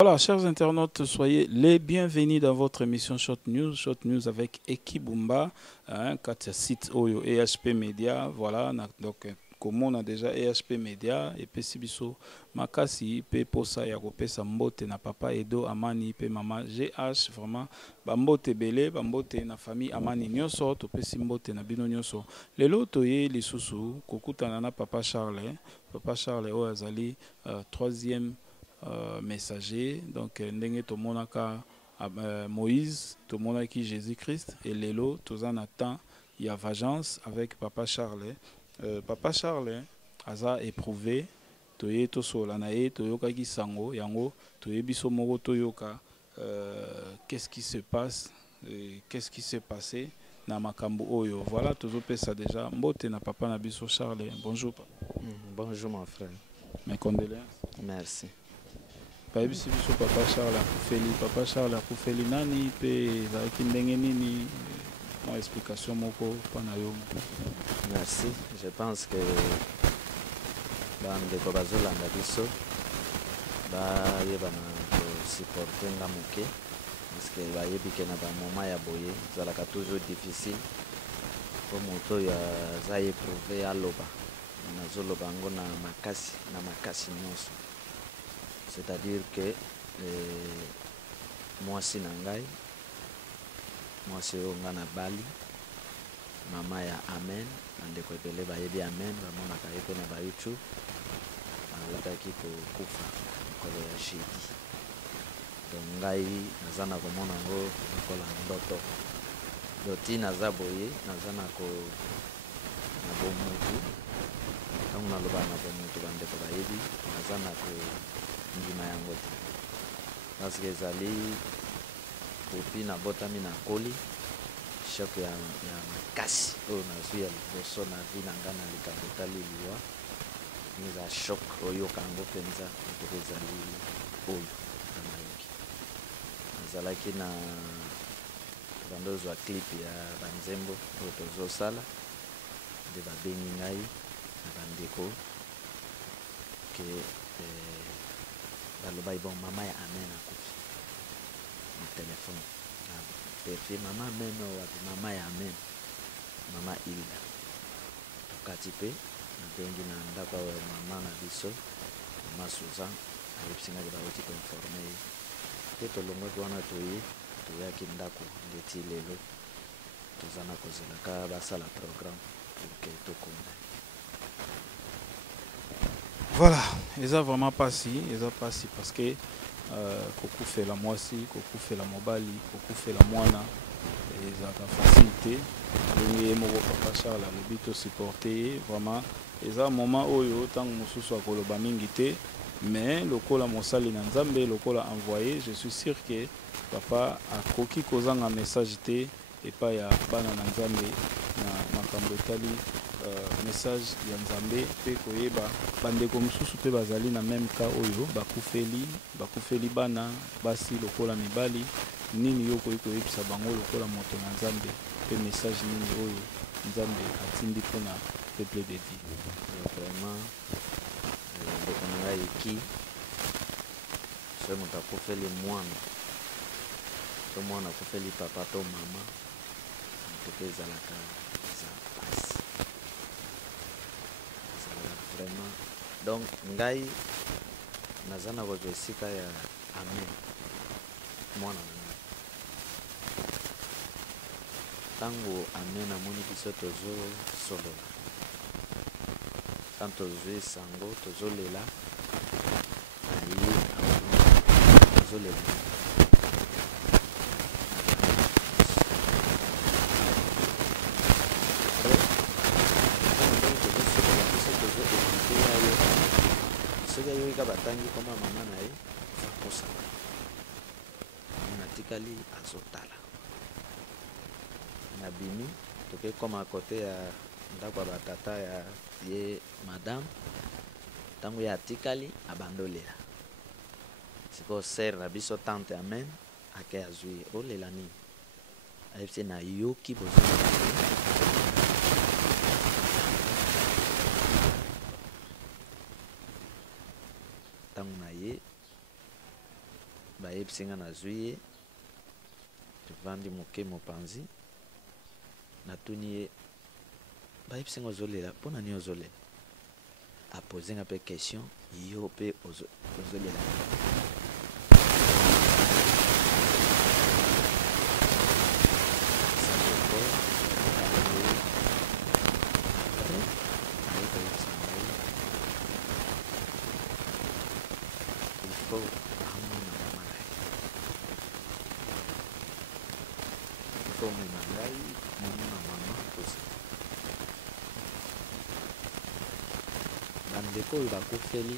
Voilà, chers internautes, soyez les bienvenus dans votre émission Short News avec Ekibumba, hein, Katia site Oyo EHP Media, voilà, donc comme on a déjà EHP Media, et puis Sibiso Makasi, pe Posa Yagope Sambote na papa Edo Amani, pe maman GH, vraiment, Bambote Bele, Bambote na famille Amani Nyoso, tope Simbote na Bino Nyoso. Lelo toye lisusu, kokutana na papa Charles Oazali, troisième messager, donc ndenge tomonaka Moïse, tomonaki Jésus-Christ, et lelo tozan attend il y a vengeance avec papa Charles. Papa Charles aza éprouvé, toye tosola na ye toyokaki sango yango toye biso moko toyoka qu'est-ce qui se passe, qu'est-ce qui s'est passé na makambo oyo. Voilà, tozopesa déjà mbote na papa na biso Charles. Bonjour papa. Bonjour mon frère. Mes condoléances. Merci. Paebisi biso papa Charles akufeli nani pe ezalaki ndenge nini, mon explication moko mpona yo. Merci. Je pense que bandeko bazolanda biso bayebana kosupporte nga moke parce que bayebi ke na bamoma ya boye ezalaka toujours difficile po moto oyo aza éprouvé aloba nazoloba yango na makasi nyonso. C'est-à-dire que mwasi na ngai mwasi oyo nga na bali mama ya amen bandeko ebele bayebi amen bamonaka ye mpe na bayoutube alataki kokufa mokolo ya jeudi. Donc ngai naza na komona yango lokola ndoto doti naza boye naza na bomutu ntango naloba na bomutu bandeko bayebi naza na ndima yango te parce que ezali kopi nabotami na koli shok ya makasi oyo nazwi ya liboso na vi na ngai na likambo etali liwa eza shok oyoka yango mpenza ndeko ezali oyo nayoki nazalaki na bando ozwa clip ya banzembo oyo tozosala nde babengi ngai na bandeko ke baloba bon mama ya amen akufi na telefone pepe mama amen wapi mama ya amen mama Hilda tokati pe nabengi na ndako ya mama na biso mama Suzan ayebisingaki bauti koinforme ye te tolongwaki wana toyaki ndako ndeti lelo toza na kozelaka basala programme pour ke tokunda. Voilà, eza vraiment pasi parce que kokufela mwasi, kokufela mobali, kokufela mwana ezaka facilité ndenge ye moko papa Charles alobi tosupporte ye vraiment. Eza moment oyo ntango mosusu akoloba mingi te, mais lokola mosali na Nzambe, lokola envoyé, je suis sûr que papa akoki kozanga message te epai ya bana na Nzambe na makambo etali message ya Nzambe pe koyeba bandeko mosusu pe bazali na même cas oyo bakufeli bana basi lokola mibali nini yo koyi koyebisa bango lokola moto na Nzambe pe message nini oyo Nzambe atindi mpona peuple de Dieu. Vraiment ndeko na ngai eki soki moto akufeli mwana to mwana akufeli papa to mama moto mpe ezalaka eza pasi vraiment. Donc ngai naza na kozwa esika ya amen mwana na ngai ntango amen amoni biso tozosolola ntango tozwi sango tozolela aye tozolela soki ayoki batangi koma mama na ye akosana mama natikali azotala nabimi toke koma kote ya ndako ya batata ya ye madame ntango ye atikali abandolela sikoyo sere na biso tante amen ake azwi olela nini ayebisi nayoki bozala ntango na ye bayebisi nga nazwi ye tovandi moke mopanzi natuni ye bayebisi nga ozolela mpona nini ozolela apose nga mpe question yo mpe ozolela bandeko oyo bakufeli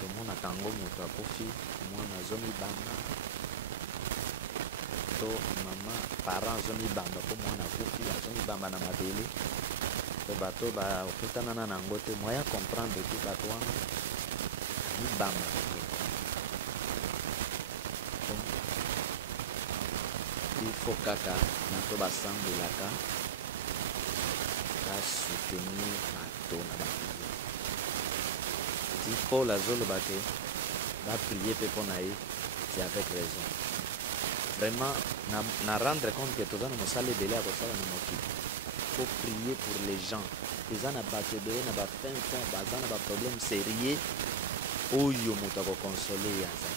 tomonaka yango moto akufi mwana azomibanga to mama parent azomibamba mpo mwana akufi azomibamba na mabele to bato bakutanana nango te moya comprendre te bato wana mibamba ifo kaka nato basambelaka basoutenir bato na baprie ti paul azoloba ke baprie mpe mpo na ye c'est avec raison vraiment na rendre compte ke toza na mosala ebele ya kosala na mokili faut prier pour les gens eza na bato ebele na bafin fond baza na baproblème sérieux oyo moto akokonsole ye aza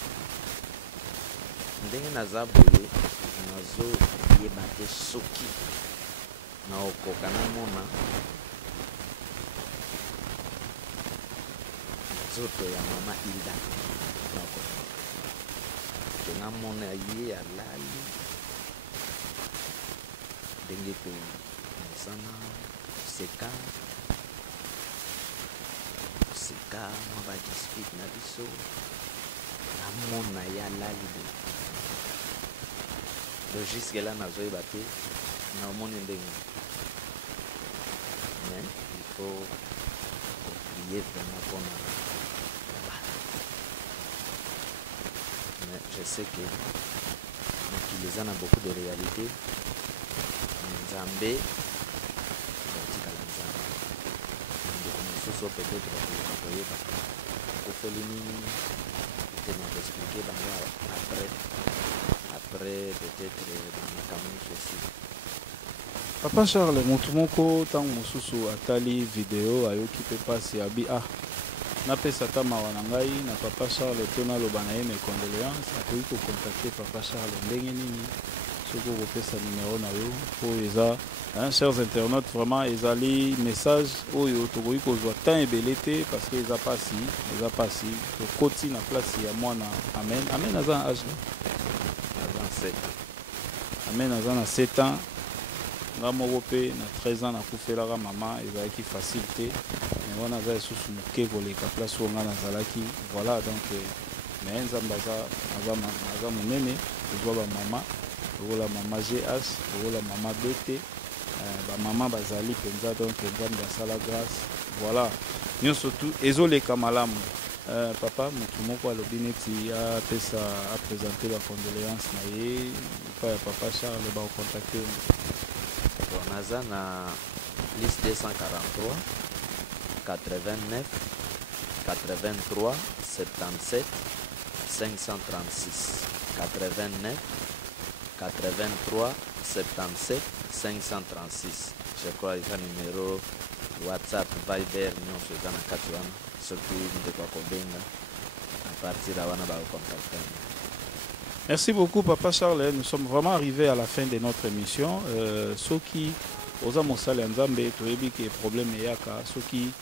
ndenge naza boye nazoyeba te soki naokoka namona nzoto ya mama Hilda naokoka ke namona ye alali ndenge tomesana koseka mwa badispute na biso namona ye alali boye do jusque là nazoyeba te naomoni ndenge mais il faut prier vraiment pour moi. Mais je sais que il y a beaucoup de réalités. Nzambe katikala Nzambe ndeko mosusu peut-être bakoyeba kofeli nini te na expliquer bango après peut-être makambo aussi. Papa Charles motu moko ntango mosusu atali video ayoki mpe mpasi abi napesa ata mawa na ngai na Papa Charles to naloba na ye mes condoléances akoki kocontacte Papa Charles ndenge nini soki okopesa numero na yo po eza chers internautes vraiment ezali message oyo tokoki kozwa temps ebele te parce que eza pasi tokoti na place ya mwana amen aza na age amen aza na 7 ans nga moko mpe na 13 ans nakufelaka mama ezalaki facile te mais wana aza lisusu moke koleka place oyo nga nazalaki voilà donc mais nzambe aza monene ozwa bamama lokola mama GH lokola mama BT bamama bazali mpenza donc nzambe asala grâce voilà nyonso tu ezoleka malamu papa motu moko alobi neti apesa apresente bacondoléance na ye epai ya Papa Charles bakocontacte naza na liste 243 89 83 77 536 89 83 77 536 je crois eza numéro WhatsApp Viber nyonso eza na kati wana soki ndeko akobenga à partir ya wana bakocontacte. Merci beaucoup Papa Charles, nous sommes vraiment arrivés à la fin de notre émission. Soki oza mosala nzambe toyebi ke problème eyaka soki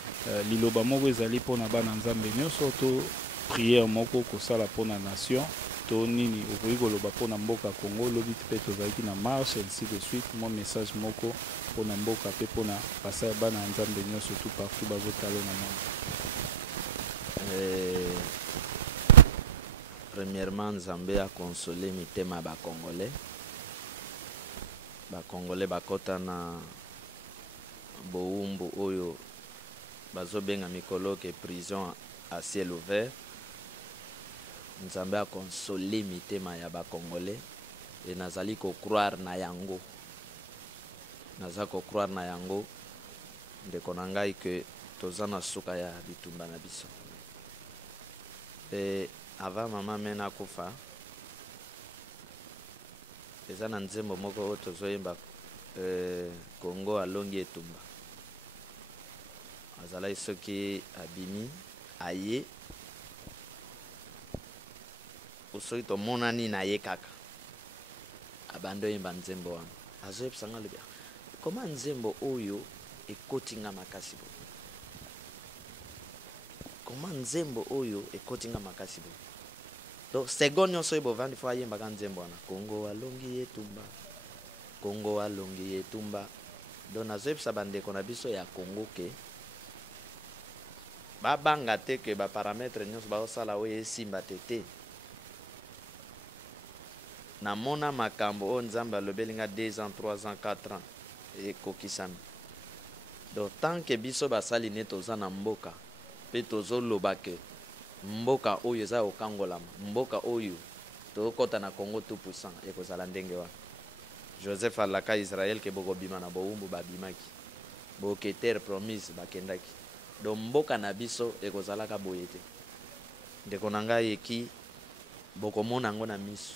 liloba moko ezali pona bana nzambe nyonso to prière moko kosala pona nation to nini okoki koloba pona mboka Congo lobi pe tozalaki na marche ainsi de suite mon message moko pona mboka pe pona basa bana nzambe nyonso tout partout bazotala na monde. Premièrement, Nzambe a consolé mitema ba Congolais. Ba Congolais bakota na boumbu oyo bazobenga mikolo ke prison à ciel ouvert. Nzambe a consolé mitema ya ba Congolais et nazali ko croire na yango. Naza ko croire na yango ndeko na ngai ke tozana suka ya bitumba na biso. Et avant mama mena kufa eza na nzembo moko oyo tozoyemba Congo alongi etumba azalaki soki abimi aye soki tomonani na ye kaka abandi oyemba nzembo wana azoyebisanga lobi koma nzembo oyo ekotinga makasi bo koma nzembo oyo ekotinga makasi bo donc segonde nyonso oyo bovandi fo ayembaka nzembo wana Congo alongi etumba Congo alongi etumba donc nazoyebisa bandeko na biso ya Congo ke babanga te ke baparametre nyonso baosala oyo esimba tete namona makambo oyo nzambe alobeli nga 2 ans 3 ans 4 ans ekokisami donc tant que biso basali ne toza na mboka mpe tozoloba ke mboka oyo eza kokangolama mboka oyo tokota na Congo tout puissant ekozala ndenge wana Joseph alaka Israel ke bokobima na bowumbu babimaki boke terre promise bakendaki donc mboka na biso ekozalaka boye te ndeko na ngai eki bokomona yango na miso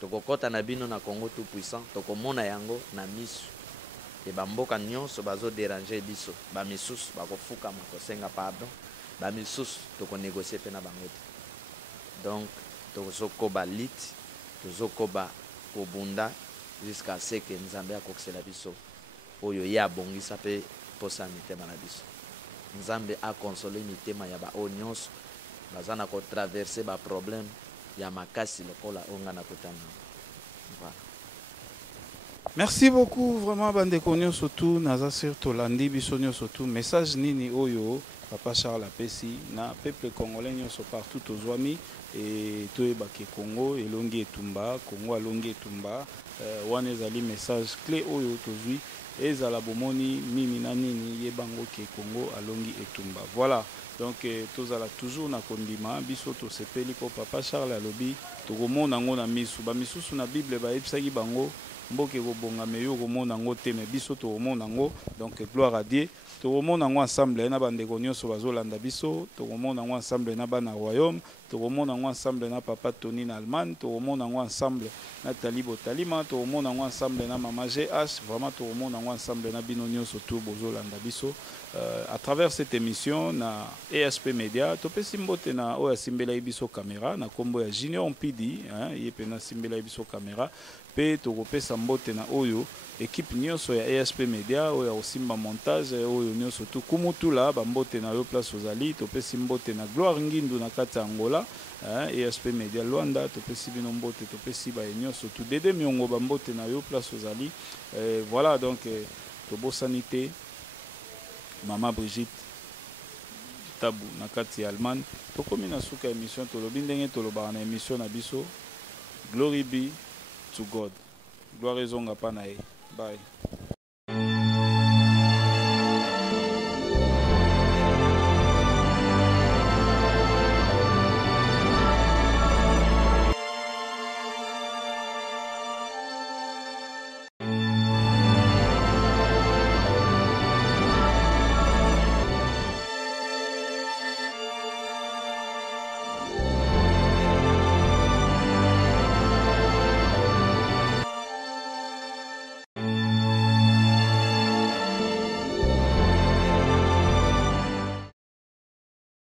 tokokota na bino na Congo tout puissant tokomona yango na miso e bamboka nyonso bazoderange biso bamisusu bakofukama kosenga pardon bamisusu tokonegocie mpe na bango te donc tozokoba liti tozokoba kobunda jusqu'à ce que nzambe akokisela biso oyo ye abongisa mpe posa mitema na biso nzambe akonsole mitema ya baoyo nyonso baza na kotraverse baproblème ya makasi lokola oyo nga nakutana voilà. Merci beaucoup vraiment bandeko nyonso tu naza sur tolandi biso nyonso tu message nini oyo Papa Charles apesi na peuple congolais nyonso partout tozwami et toyebake Congo elongi etumba Congo alongi etumba wana ezali message clé oyo tozwi ezala bomoni mimi na nini yebango ke Congo alongi etumba voilà. Donc tozala toujours na kondima biso tosepeli po Papa Charles alobi tokomona ngo na misu ba misusu na Bible ba yebisaki bango mboke kobonga meyo komona ngo te me biso tokomona ngo donc gloire à Dieu tokomona ngo ensemble na bandeko nyonso bazolanda biso tokomona ngo ensemble na bana royaume tokomona ngo ensemble na Papa Tony na Allemagne tokomona ngo ensemble na Talibo Talima tokomona ngo ensemble na Mama GH vraiment tokomona ngo ensemble na bino nyonso tu bozolanda biso à travers cette émission na ESP Media topesi mbote na oya simbela biso caméra na kombo ya Junior Mpidi yepe na simbela biso caméra pe tokopesa mbote na oyo équipe nyonso ya ESP Media oyo osimba montage oyo nyonso tu kumutula ba mbote na yo place ozali topesi mbote na Gloire Ngindu na kati ya Angola ESP Media Luanda topesi bino mbote topesi ba nyonso tu Dede Miongo ba mbote na yo place ozali voilà donc tobosanité Mama Brigitte Tabu na kati ya Allemagne tokomi na suka émission tolobi ndenge tolobaka na émission na biso Glory be to God. Gloire ezonga pa na ye. Bye.